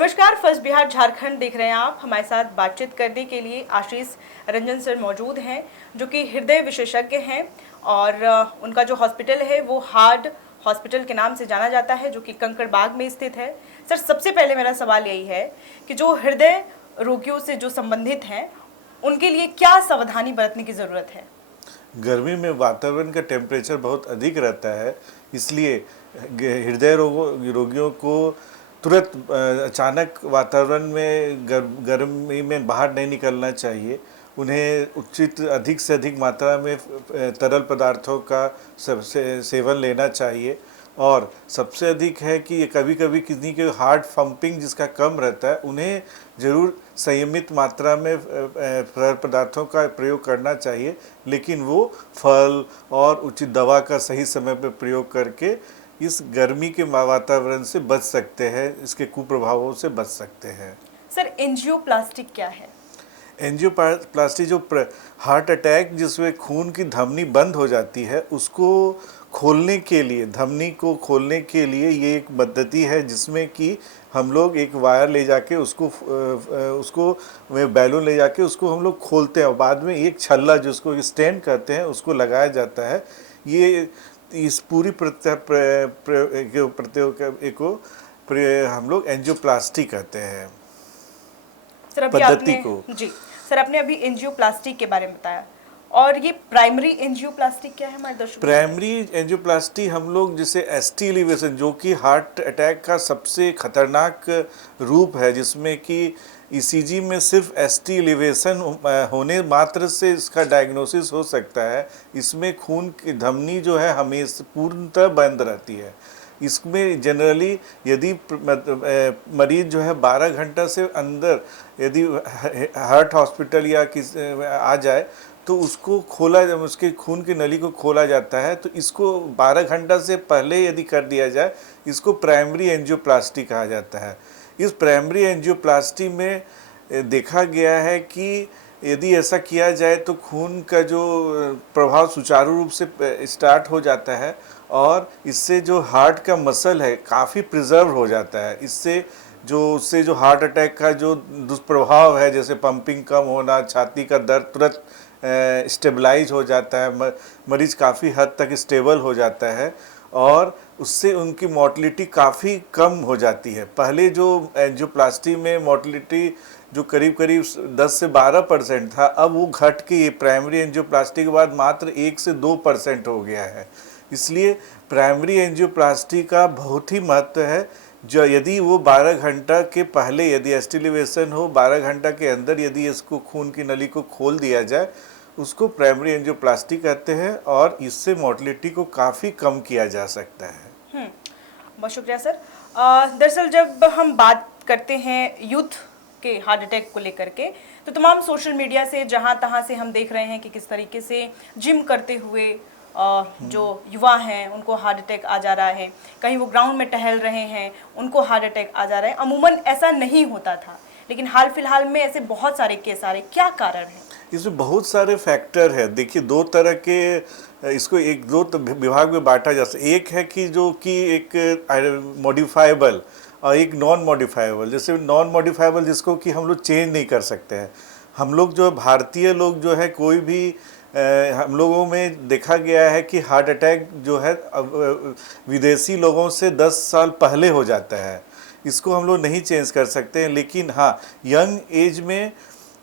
नमस्कार, फर्स्ट बिहार झारखंड देख रहे हैं आप। हमारे साथ बातचीत करने के लिए आशीष रंजन सर मौजूद हैं, जो कि हृदय विशेषज्ञ हैं और उनका जो हॉस्पिटल है वो हार्ट हॉस्पिटल के नाम से जाना जाता है, जो कि कंकड़बाग में स्थित है। सर, सबसे पहले मेरा सवाल यही है कि जो हृदय रोगियों से जो संबंधित हैं उनके लिए क्या सावधानी बरतने की ज़रूरत है? गर्मी में वातावरण का टेम्परेचर बहुत अधिक रहता है, इसलिए हृदय रोगियों को तुरंत अचानक वातावरण में गर्मी में बाहर नहीं निकलना चाहिए। उन्हें उचित अधिक से अधिक मात्रा में तरल पदार्थों का सेवन लेना चाहिए। और सबसे अधिक है कि कभी कभी किसी के हार्ट पंपिंग जिसका कम रहता है, उन्हें ज़रूर संयमित मात्रा में तरल पदार्थों का प्रयोग करना चाहिए, लेकिन वो फल और उचित दवा का सही समय पर प्रयोग करके इस गर्मी के वातावरण से बच सकते हैं, इसके कुप्रभावों से बच सकते हैं। सर, एंजियोप्लास्टी क्या है? एंजियोप्लास्टी जो हार्ट अटैक जिसमें खून की धमनी बंद हो जाती है, उसको खोलने के लिए, धमनी को खोलने के लिए ये एक पद्धति है जिसमें कि हम लोग एक वायर ले जाके उसको बैलून ले जाके उसको हम लोग खोलते हैं और बाद में एक छल्ला जिसको स्टेंट कहते हैं उसको लगाया जाता है। ये इस पूरी हम लोग एंजियोप्लास्टी कहते हैं पद्धति को। जी सर, आपने अभी एंजियोप्लास्टी के बारे में बताया, और ये प्राइमरी एंजियोप्लास्टी क्या है हमारे दर्शकों? प्राइमरी एंजियोप्लास्टी हम लोग जिसे एसटी एलिवेशन, जो कि हार्ट अटैक का सबसे खतरनाक रूप है, जिसमें कि ईसीजी में सिर्फ एसटी एलिवेशन होने मात्र से इसका डायग्नोसिस हो सकता है। इसमें खून की धमनी जो है हमेशा पूर्णतः बंद रहती है। इसमें जनरली यदि मरीज जो है 12 घंटा से अंदर यदि हार्ट हॉस्पिटल या किस आ जाए तो उसको खोला, उसके खून की नली को खोला जाता है। तो इसको 12 घंटा से पहले यदि कर दिया जाए, इसको प्राइमरी एंजियोप्लास्टी कहा जाता है। इस प्राइमरी एंजियोप्लास्टी में देखा गया है कि यदि ऐसा किया जाए तो खून का जो प्रभाव सुचारू रूप से स्टार्ट हो जाता है और इससे जो हार्ट का मसल है काफ़ी प्रिजर्व हो जाता है। उससे जो हार्ट अटैक का जो दुष्प्रभाव है, जैसे पंपिंग कम होना, छाती का दर्द तुरंत स्टेबलाइज हो जाता है, मरीज काफ़ी हद तक स्टेबल हो जाता है और उससे उनकी मोर्टलिटी काफ़ी कम हो जाती है। पहले जो एंजियोप्लास्टी में मोर्टलिटी जो करीब करीब 10 से 12% था, अब वो घट के प्राइमरी एंजियोप्लास्टी के बाद मात्र 1 से 2% हो गया है। इसलिए प्राइमरी एंजियोप्लास्टी का बहुत ही महत्व है। जो यदि वो 12 घंटा के पहले यदि एसटी एलिवेशन हो, 12 घंटा के अंदर यदि इसको खून की नली को खोल दिया जाए, उसको प्राइमरी एंजियोप्लास्टी कहते हैं और इससे मोर्टलिटी को काफ़ी कम किया जा सकता है। बहुत शुक्रिया सर। दरअसल जब हम बात करते हैं यूथ के हार्ट अटैक को लेकर के, तो तमाम सोशल मीडिया से जहाँ तहाँ से हम देख रहे हैं कि किस तरीके से जिम करते हुए जो युवा हैं उनको हार्ट अटैक आ जा रहा है। कहीं वो ग्राउंड में टहल रहे हैं, उनको हार्ट अटैक आ जा रहा है। अमूमन ऐसा नहीं होता था, लेकिन हाल फिलहाल में ऐसे बहुत सारे केस आ रहे। क्या कारण है? इसमें बहुत सारे फैक्टर है। देखिए, दो तरह के इसको एक दो विभाग में बांटा जा सकता है। एक है कि जो कि एक मॉडिफाइबल और एक नॉन मॉडिफाइबल। जैसे नॉन मॉडिफाइबल जिसको कि हम लोग चेंज नहीं कर सकते हैं। हम लोग जो भारतीय लोग जो है, कोई भी हम लोगों में देखा गया है कि हार्ट अटैक जो है विदेशी लोगों से 10 साल पहले हो जाता है। इसको हम लोग नहीं चेंज कर सकते हैं, लेकिन हाँ, यंग एज में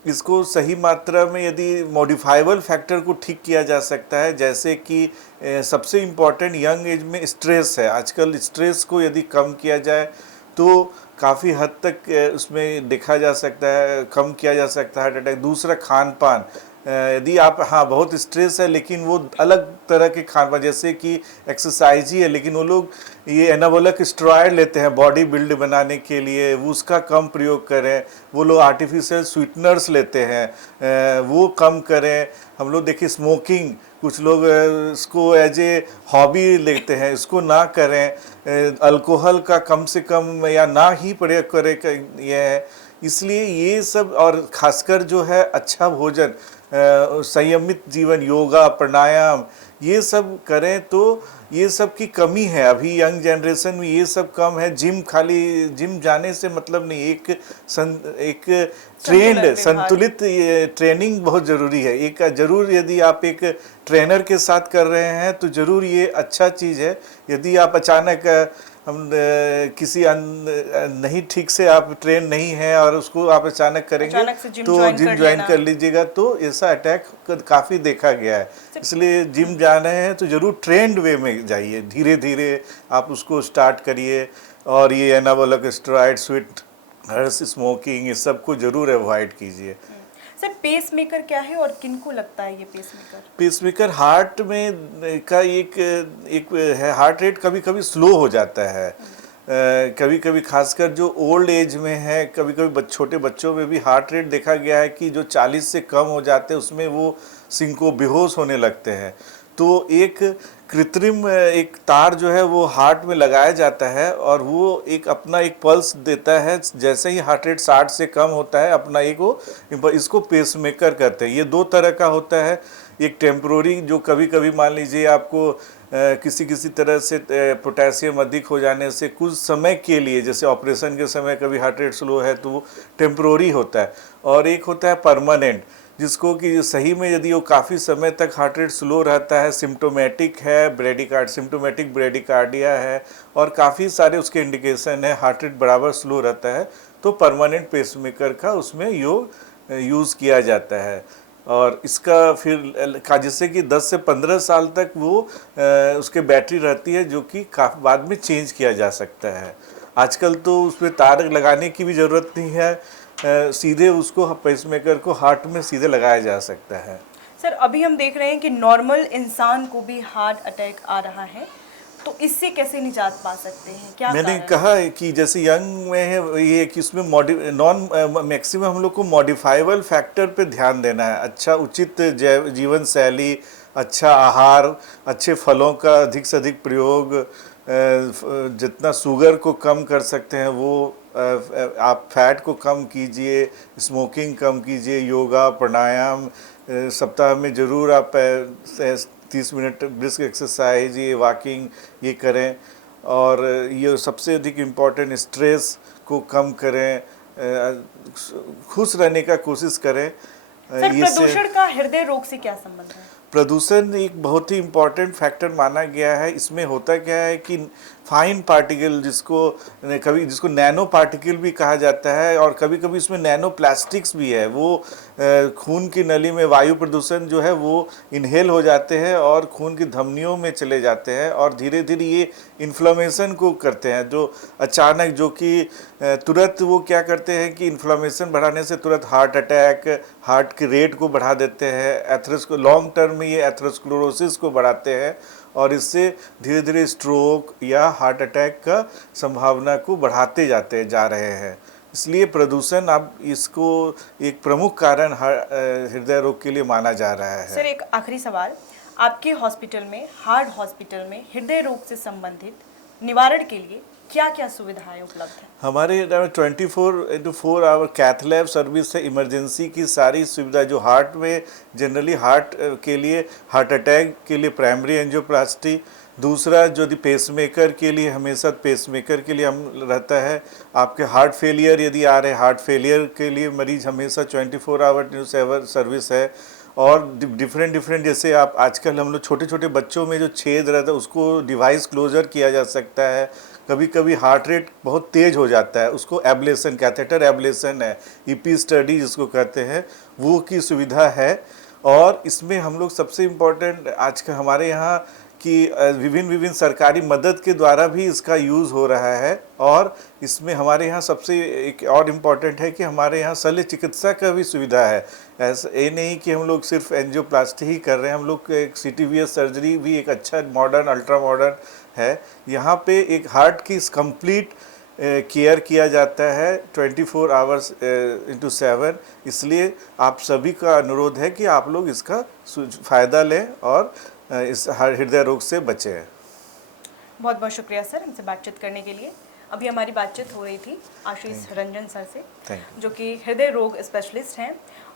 इसको सही मात्रा में यदि मॉडिफाइबल फैक्टर को ठीक किया जा सकता है। जैसे कि सबसे इम्पॉर्टेंट यंग एज में स्ट्रेस है। आजकल स्ट्रेस को यदि कम किया जाए तो काफ़ी हद तक उसमें देखा जा सकता है, कम किया जा सकता है हार्ट अटैक। दूसरा, खान पान। यदि आप बहुत स्ट्रेस है लेकिन वो अलग तरह के खान पान, जैसे कि एक्सरसाइज ही है लेकिन वो लोग ये एनाबॉलिक स्टेरॉयड लेते हैं बॉडी बिल्ड बनाने के लिए, वो उसका कम प्रयोग करें। वो लोग आर्टिफिशियल स्वीटनर्स लेते हैं, वो कम करें। हम लोग देखिए स्मोकिंग, कुछ लोग इसको एज ए हॉबी लेते हैं, इसको ना करें। अल्कोहल का कम से कम या ना ही प्रयोग करें, ये है। इसलिए ये सब, और खासकर जो है अच्छा भोजन, संयमित जीवन, योगा, प्राणायाम, ये सब करें तो ये सब की कमी है। अभी यंग जनरेशन में ये सब कम है। जिम जाने से मतलब नहीं, एक ट्रेंड संतुलित ट्रेनिंग बहुत ज़रूरी है। एक ज़रूर यदि आप एक ट्रेनर के साथ कर रहे हैं तो ज़रूर ये अच्छा चीज़ है। यदि आप अचानक हम किसी नहीं ठीक से आप ट्रेन नहीं हैं और उसको आप अचानक करेंगे तो जिम ज्वाइन कर लीजिएगा तो ऐसा अटैक काफ़ी देखा गया है। इसलिए जिम जा रहे हैं तो ज़रूर ट्रेंड वे में जाइए, धीरे धीरे आप उसको स्टार्ट करिए। और ये एनाबॉलिक स्टेरॉइड, स्वीट हर्स, स्मोकिंग, इस सब को ज़रूर अवॉइड कीजिए। सर पेस मेकर क्या है और किनको लगता है ये pace maker? Pace maker heart में का एक है। हार्ट रेट कभी कभी स्लो हो जाता है, कभी कभी खासकर जो ओल्ड एज में है। कभी कभी छोटे बच्चों में भी हार्ट रेट देखा गया है कि जो 40 से कम हो जाते हैं उसमें वो सिंको बेहोश होने लगते हैं। तो एक कृत्रिम एक तार जो है वो हार्ट में लगाया जाता है और वो एक अपना एक पल्स देता है। जैसे ही हार्ट रेट 60 से कम होता है अपना एक वो इसको पेसमेकर कहते हैं। ये दो तरह का होता है। एक टेम्प्रोरी जो कभी कभी मान लीजिए आपको किसी किसी तरह से पोटेशियम अधिक हो जाने से कुछ समय के लिए, जैसे ऑपरेशन के समय कभी हार्ट रेट स्लो है तो वो टेम्प्रोरी होता है। और एक होता है परमानेंट, जिसको कि सही में यदि वो काफ़ी समय तक हार्ट रेट स्लो रहता है, सिम्टोमेटिक है, सिम्टोमेटिक ब्रेडिकार्डिया है और काफ़ी सारे उसके इंडिकेशन है, हार्ट रेट बराबर स्लो रहता है, तो परमानेंट पेसमेकर का उसमें यूज़ किया जाता है। और इसका फिर जिससे कि 10 से 15 साल तक वो उसके बैटरी रहती है, जो कि काफ़ी बाद में चेंज किया जा सकता है। आजकल तो उसमें तार लगाने की भी ज़रूरत नहीं है, सीधे उसको पेसमेकर को हार्ट में सीधे लगाया जा सकता है। सर अभी हम देख रहे हैं कि नॉर्मल इंसान को भी हार्ट अटैक आ रहा है, तो इससे कैसे निजात पा सकते हैं? क्या मैंने कहा है कि जैसे यंग में है ये कि उसमें मैक्सिमम हम लोग को मॉडिफाइबल फैक्टर पे ध्यान देना है। अच्छा उचित जीवन शैली, अच्छा आहार, अच्छे फलों का अधिक से अधिक प्रयोग, जितना शुगर को कम कर सकते हैं वो आप फैट को कम कीजिए, स्मोकिंग कम कीजिए, योगा प्राणायाम सप्ताह में ज़रूर आप 30 मिनट ब्रिस्क एक्सरसाइज, ये वॉकिंग ये करें। और ये सबसे अधिक इम्पॉर्टेंट, स्ट्रेस को कम करें, खुश रहने का कोशिश करें। सर प्रदूषण का हृदय रोग से क्या संबंध है? प्रदूषण एक बहुत ही इम्पॉर्टेंट फैक्टर माना गया है। इसमें होता क्या है कि फाइन पार्टिकल, जिसको नैनो पार्टिकल भी कहा जाता है, और कभी कभी इसमें नैनो प्लास्टिक्स भी है, वो खून की नली में वायु प्रदूषण जो है वो इनहेल हो जाते हैं और खून की धमनियों में चले जाते हैं और धीरे धीरे ये इन्फ्लेमेशन को करते हैं, जो अचानक, जो कि तुरंत वो क्या करते हैं कि इन्फ्लेमेशन बढ़ाने से तुरंत हार्ट अटैक, हार्ट के रेट को बढ़ा देते हैं, लॉन्ग टर्म में ये एथेरोस्क्लेरोसिस को बढ़ाते हैं और इससे धीरे धीरे स्ट्रोक या हार्ट अटैक का संभावना को बढ़ाते जा रहे हैं। इसलिए प्रदूषण अब इसको एक प्रमुख कारण हृदय रोग के लिए माना जा रहा है। सर एक आखिरी सवाल, आपके हॉस्पिटल में, हार्ट हॉस्पिटल में हृदय रोग से संबंधित निवारण के लिए क्या क्या सुविधाएं उपलब्ध हैं? हमारे 24/4 आवर कैथ लैब सर्विस है। इमरजेंसी की सारी सुविधा जो हार्ट में जनरली हार्ट के लिए, हार्ट अटैक के लिए प्राइमरी एंजियोप्लास्टी, दूसरा जो पेसमेकर के लिए हमेशा पेसमेकर के लिए हम रहता है। आपके हार्ट फेलियर यदि आ रहे, हार्ट फेलियर के लिए मरीज हमेशा 24 आवर सर्विस है। और डिफरेंट जैसे आप आजकल हम लोग छोटे छोटे बच्चों में जो छेद रहता है उसको डिवाइस क्लोजर किया जा सकता है। कभी कभी हार्ट रेट बहुत तेज़ हो जाता है, उसको एब्लेशन, कैथेटर एब्लेशन है, ईपी स्टडी जिसको कहते हैं, वो की सुविधा है। और इसमें हम लोग सबसे इम्पोर्टेंट आजकल हमारे यहाँ कि विभिन्न सरकारी मदद के द्वारा भी इसका यूज़ हो रहा है। और इसमें हमारे यहाँ सबसे एक और इम्पॉर्टेंट है कि हमारे यहाँ शल्य चिकित्सा का भी सुविधा है। ऐसा ये नहीं कि हम लोग सिर्फ एंजियोप्लास्टी ही कर रहे हैं, हम लोग एक CTVS सर्जरी भी एक अच्छा मॉडर्न, अल्ट्रा मॉडर्न है। यहाँ पे एक हार्ट की कंप्लीट केयर किया जाता है 24 आवर्स इंटू 7। इसलिए आप सभी का अनुरोध है कि आप लोग इसका फ़ायदा लें और इस हृदय रोग से बचें। बहुत बहुत शुक्रिया सर हमसे बातचीत करने के लिए। अभी हमारी बातचीत हो रही थी आशीष रंजन सर से, थैंक जो कि हृदय रोग स्पेशलिस्ट हैं,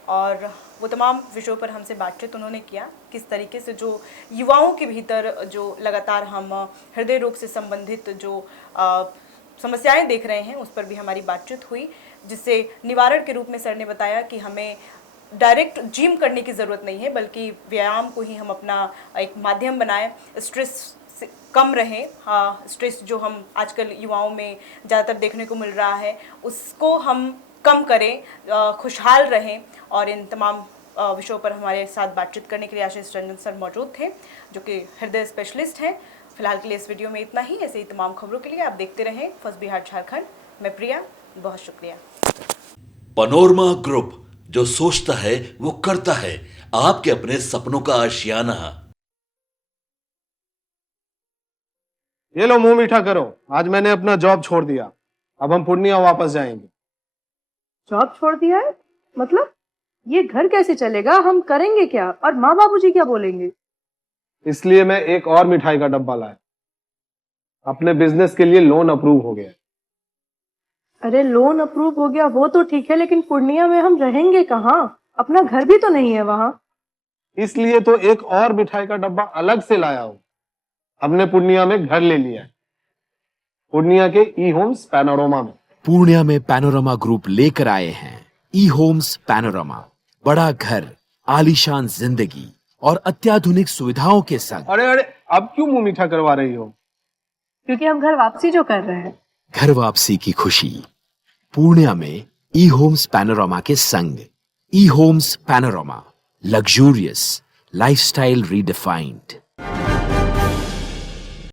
और वो तमाम विषयों पर हमसे बातचीत उन्होंने किया। किस तरीके से जो युवाओं के भीतर जो लगातार हम हृदय रोग से संबंधित जो समस्याएं देख रहे हैं, उस पर भी हमारी बातचीत हुई, जिससे निवारण के रूप में सर ने बताया कि हमें डायरेक्ट जिम करने की ज़रूरत नहीं है, बल्कि व्यायाम को ही हम अपना एक माध्यम बनाएं, स्ट्रेस कम रहे। हाँ, स्ट्रेस जो हम आजकल युवाओं में ज़्यादातर देखने को मिल रहा है, उसको हम कम करें, खुशहाल रहें। और इन तमाम विषयों पर हमारे साथ बातचीत करने के लिए आशीष रंजन सर मौजूद थे, जो कि हृदय स्पेशलिस्ट हैं। फिलहाल के लिए इस वीडियो में इतना ही। ऐसे ही तमाम खबरों के लिए आप देखते रहें फर्स्ट बिहार झारखंड। मैं प्रिया, बहुत शुक्रिया। पनोरमा ग्रुप, जो सोचता है वो करता है। आपके अपने सपनों का आशियाना। ये लो मुंह मीठा करो, आज मैंने अपना जॉब छोड़ दिया, अब हम पूर्णिया वापस जाएंगे। जॉब छोड़ दिया है? मतलब ये घर कैसे चलेगा? हम करेंगे क्या? और माँ बाबूजी क्या बोलेंगे? इसलिए मैं एक और मिठाई का डब्बा लाया। अपने बिजनेस के लिए लोन अप्रूव हो गया। अरे लोन अप्रूव हो गया वो तो ठीक है, लेकिन पूर्णिया में हम रहेंगे कहाँ? अपना घर भी तो नहीं है वहाँ। इसलिए तो एक और मिठाई का डब्बा अलग से लाया हूँ। हमने पूर्णिया में घर ले लिया है, पूर्णिया के ई होम्स पैनोरमा में। पूर्णिया में पैनोरमा ग्रुप लेकर आए हैं ई होम्स पैनोरमा। बड़ा घर, आलीशान जिंदगी और अत्याधुनिक सुविधाओं के संग। अरे अरे, अब क्यों मुंह मीठा करवा रही हो? क्योंकि हम घर वापसी जो कर रहे हैं। घर वापसी की खुशी पूर्णिया में ई होम्स पैनोरमा के संग। E homes panorama, luxurious lifestyle redefined.